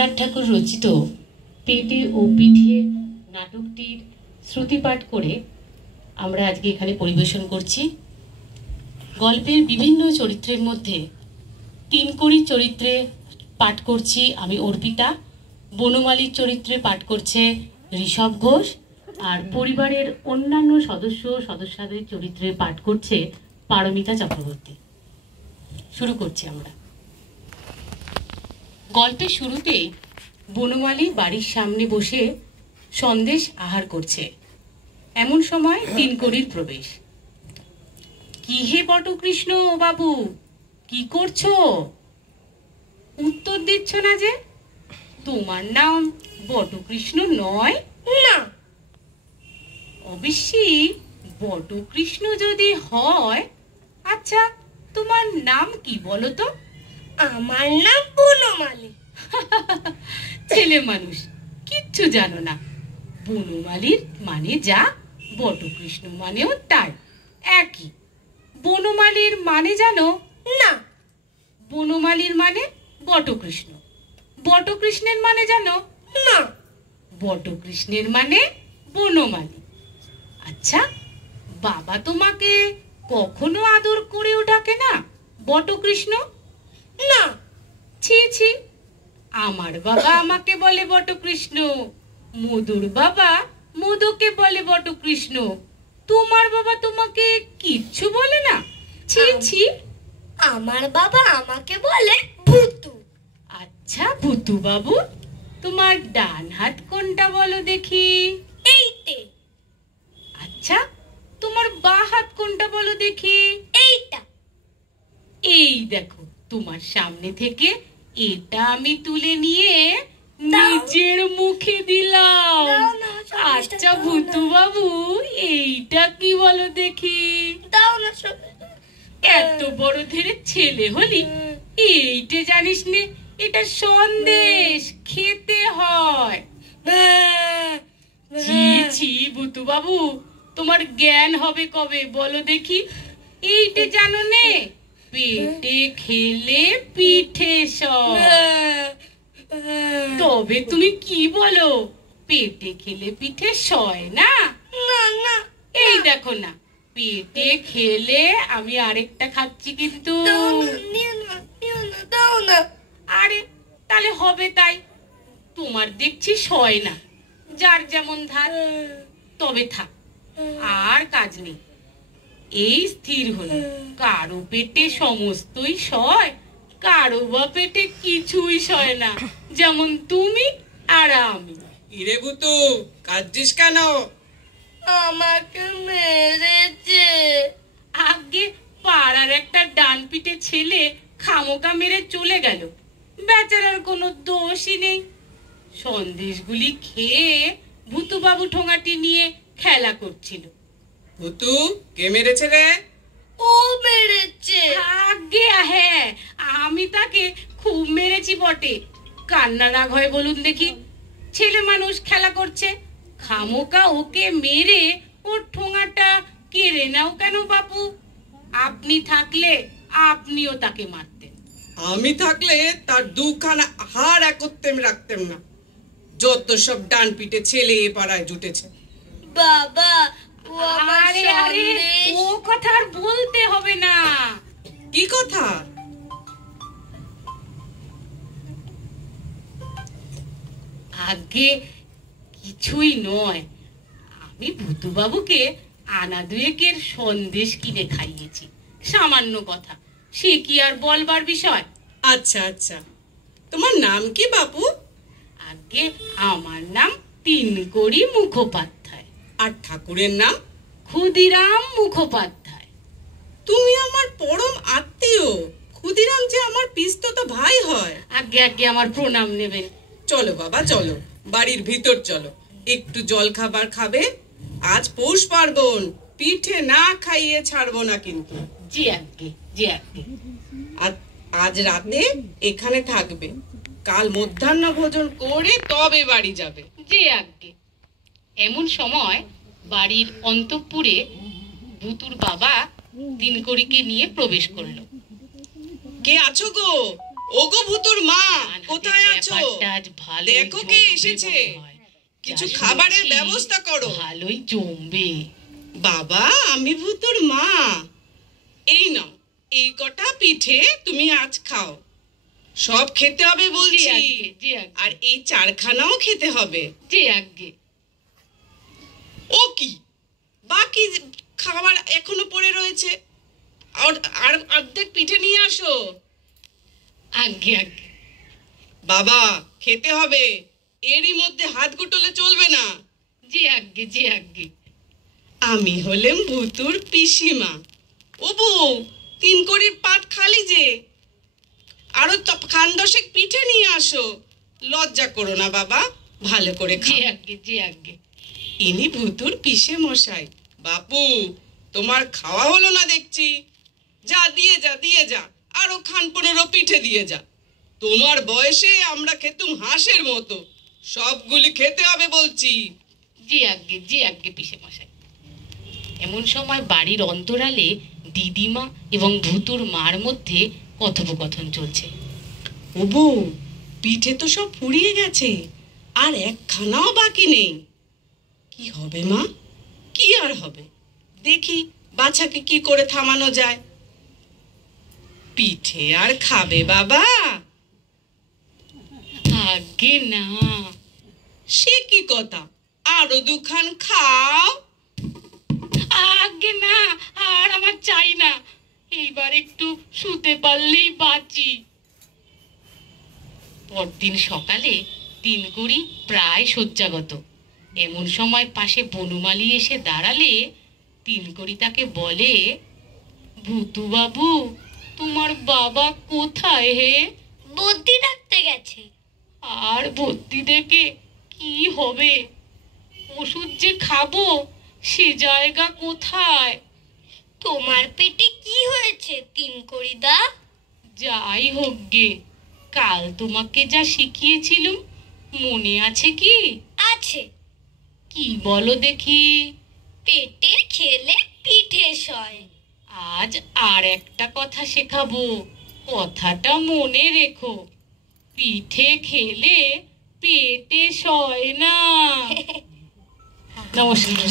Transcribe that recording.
রবীন্দ্রনাথ ঠাকুর রচিত পেটে ও পিঠে নাটকটির শ্রুতিপাঠ করে আমরা আজকে এখানে পরিবেশন করছি। গল্পের বিভিন্ন চরিত্রের মধ্যে তিনকড়ি চরিত্রে পাঠ করছি আমি অর্পিতা, বনমালীর চরিত্রে পাঠ করছে ঋষভ ঘোষ, আর পরিবারের অন্যান্য সদস্যদের চরিত্রে পাঠ করছে পারমিতা চক্রবর্তী। শুরু করছি আমরা। গল্পের শুরুতেই বনমালী বাড়ির সামনে বসে সন্দেশ আহার করছে। এমন সময় তিনকড়ির প্রবেশ। কি হে বটকৃষ্ণ বাবু, কি করছো? উত্তর দিচ্ছ না যে? তোমার নাম বটকৃষ্ণ নয়? না। অবশ্যই বটকৃষ্ণ যদি হয়, আচ্ছা তোমার নাম কি বলো তো? আমার নাম বনমালী। ছেলে মানুষ, কিচ্ছু জানো না। বনমালীর মানে যা, বটকৃষ্ণ মানেও তাই, একই। বনমালীর মানে জানো? না। বনমালীর মানে বটকৃষ্ণ। বটকৃষ্ণের মানে জানো? না। বটকৃষ্ণের মানে বনমালী। আচ্ছা, বাবা তোমাকে কখনো আদর করেও ডাকে না বটকৃষ্ণ? না। ছি ছি, আমার বাবা আমাকে বলে বটকৃষ্ণ, মধুর বাবা মধুকে বলে বটকৃষ্ণ। তোমার বাবা তোমাকে কিচ্ছু বলে না? ছি ছি। আমার বাবা আমাকে বলে ভূতু। আচ্ছা ভূতু বাবু, তোমার ডান হাত কোনটা বলো দেখি? এইতে। আচ্ছা, তোমার বাঁ হাত কোনটা বলো দেখি? এইটা। এই দেখো, তোমার সামনে থেকে এটা আমি তুলে নিয়ে নিজের মুখে দিলাম। আচ্ছা ভূতু বাবু, এইটা কি বলো দেখি? দাও না। এত বড় ধীরে ছেলে হলি, এইটা জানিস নে এটা সন্দেশ, খেতে হয়। ছি ছি ভূতু বাবু, তোমার জ্ঞান হবে কবে বলো দেখি? এইটা জানো নে, পেটে খেলে পিঠে সয়। তবে তুমি কি বলো, পেটে খেলে পিঠে সয় না? না না। এই দেখো না, পেটে খেলে আমি আরেকটা খাচ্ছি কিন্তু। দাও না। আরে তাহলে হবে তাই, তোমার দেখছি সয় না, যার যেমন ধার। তবে থাক, আর কাজ নেই। এই স্থির হলো, কারো পেটে সমস্তই সয়, কারো বা পেটে কিছুই সয় না, যেমন তুমি আর আমি। ইরে ভূতু, কাঁদছিস কেন? আমাকে মেরেছে। আগে পাড়ার একটা ডান পিঠে ছেলে খামোকা মেরে চলে গেল, বেচারার কোনো দোষই নেই। সন্দেশগুলি খেয়ে ভূতুবাবু ঠোঙাটি নিয়ে খেলা করছিল। ভূতু, কে মেরেছে রে? ও মেরেছে। আগে হ্যাঁ, আমি তাকে খুব মেরেছি বটে। কান্না রাগ হয় বলুন দেখি? ছেলে মানুষ খেলা করছে, খামোকা ওকে মেরে ওর ঠোঙাটা কেড়ে নাও কেন বাপু? আপনি থাকলে আপনিও তাকে মারতেন। আমি থাকলে তার দুখানা হাড় একত্রে রাখতেম না। যত সব ডান পিঠে ছেলে এ পাড়ায় জুটেছে। বাবা, ও আমার আরে আরে, সন্দেশ। ও কথা আর বলতে হবে না। কি কথা? আগে কিছুই নয়, আমি ভূতুবাবুকে আনা দুয়েকের সন্দেশ কিনে খাইয়েছি, সামান্য কথা, সে কি আর বলবার বিষয়? আচ্ছা আচ্ছা, তোমার নাম কি বাপু? আগে আমার নাম তিনকড়ি মুখোপাধ্যায়। আর ঠাকুরের নাম? ক্ষুদিরাম মুখোপাধ্যায়। তুমি আমার পরম আত্মীয়। ক্ষুদিরাম যে আমার পিস্তত ভাই হয়। আগে আগে আমার প্রণাম নেবেন। চলো বাবা চলো, বাড়ির ভিতর চলো, একটু জল খাবার খাবে। আজ পৌষ পার্বণ, পিঠে না খাইয়ে ছাড়বো না কিন্তু। জি আগে, জি আগে। আজ রাতে এখানে থাকবে, কাল মধ্যাহ্ন ভোজন করে তবে বাড়ি যাবে। জি আগে। এমন সময় বাড়ির অন্তঃপুরে ভূতুর বাবা তিনকড়িকে নিয়ে প্রবেশ করলো। কে আছো গো? ওগো ভুতুর মা, কোথায় আছো? ব্যাপারটা আজ ভালোই দেখো কে জমবে এসেছে। মনে হয়। কিছু যা খাবারের শুনছি, ব্যবস্থা করো। ভালোই জমবে। বাবা, আমি ভুতুর মা। এই নাও, এই কটা পিঠে তুমি আজ খাও। সব খেতে হবে জি বলছি, আজ্ঞে, জি আজ্ঞে, আর এই চারখানাও খেতে হবে। জি আজ্ঞে। ও কি, বাকি খাবার এখনো পড়ে রয়েছে। আর আর অর্ধেক পিঠে নিয়ে আসো। আজ্ঞে আজ্ঞে। বাবা, খেতে হবে, এরই মধ্যে হাত গুটলে চলবে না। জি আজ্ঞে, জি আজ্ঞে। আমি হলেম ভুতুর পিসিমা। ও বউ, 3 কড়ির পাত খালি যে, আরো খান 10 পিঠে নিয়ে আসো। লজ্জা করো না বাবা, ভালো করে জি খাও। আজ্ঞে, জি আজ্ঞে। ইনি ভুতুর পিসে মশাই। বাপু, তোমার খাওয়া হলো না দেখছি। যা দিয়ে যা, দিয়ে যা, আরো খান 15 পিঠে দিয়ে যা। তোমার বয়সে আমরা খেতুম হাঁসের মতো। সবগুলি খেতে হবে বলছি। জি আজ্ঞে, জি আজ্ঞে পিসে মশাই। এমন সময় বাড়ির অন্তরালে দিদিমা এবং ভুতুর মার মধ্যে কথোপকথন চলছে। ও বউ, পিঠে তো সব ফুরিয়ে গেছে, আর একখানাও বাকি নেই। কি হবে মা? কি আর হবে, দেখি বাছাকে কি করে থামানো যায়। পিঠে আর খাবে বাবা? আজ্ঞে না। সে কি কথা, আরো 2 খান খাও। আজ্ঞে না, আর আমার চাই না। এইবার একটু শুতে পারলেই বাঁচি। পরদিন সকালে 3 কড়ি প্রায় শয্যাগত। এমন সময় পাশে বনমালী এসে দাঁড়ালে 3 কড়ি তাকে বলে, ভুতু বাবু, তোমার বাবা কোথায় হে? বুদ্ধি রাখতে গেছে। আর ভর্তি থেকে কি হবে? ওষুধ যে খাবো, সে জায়গা কোথায়? তোমার পেটে কি হয়েছে 3 কড়িদা? যাই হোক গে, কাল তোমাকে যা শিখিয়েছিলুম মনে আছে কি? আছে। কি বলো দেখি। পেটে খেলে পিঠে সয়। আজ আর একটা কথা শেখাবো, কথাটা মনে রেখো। পিঠে খেলে পেটে সয় না। নমস্কার।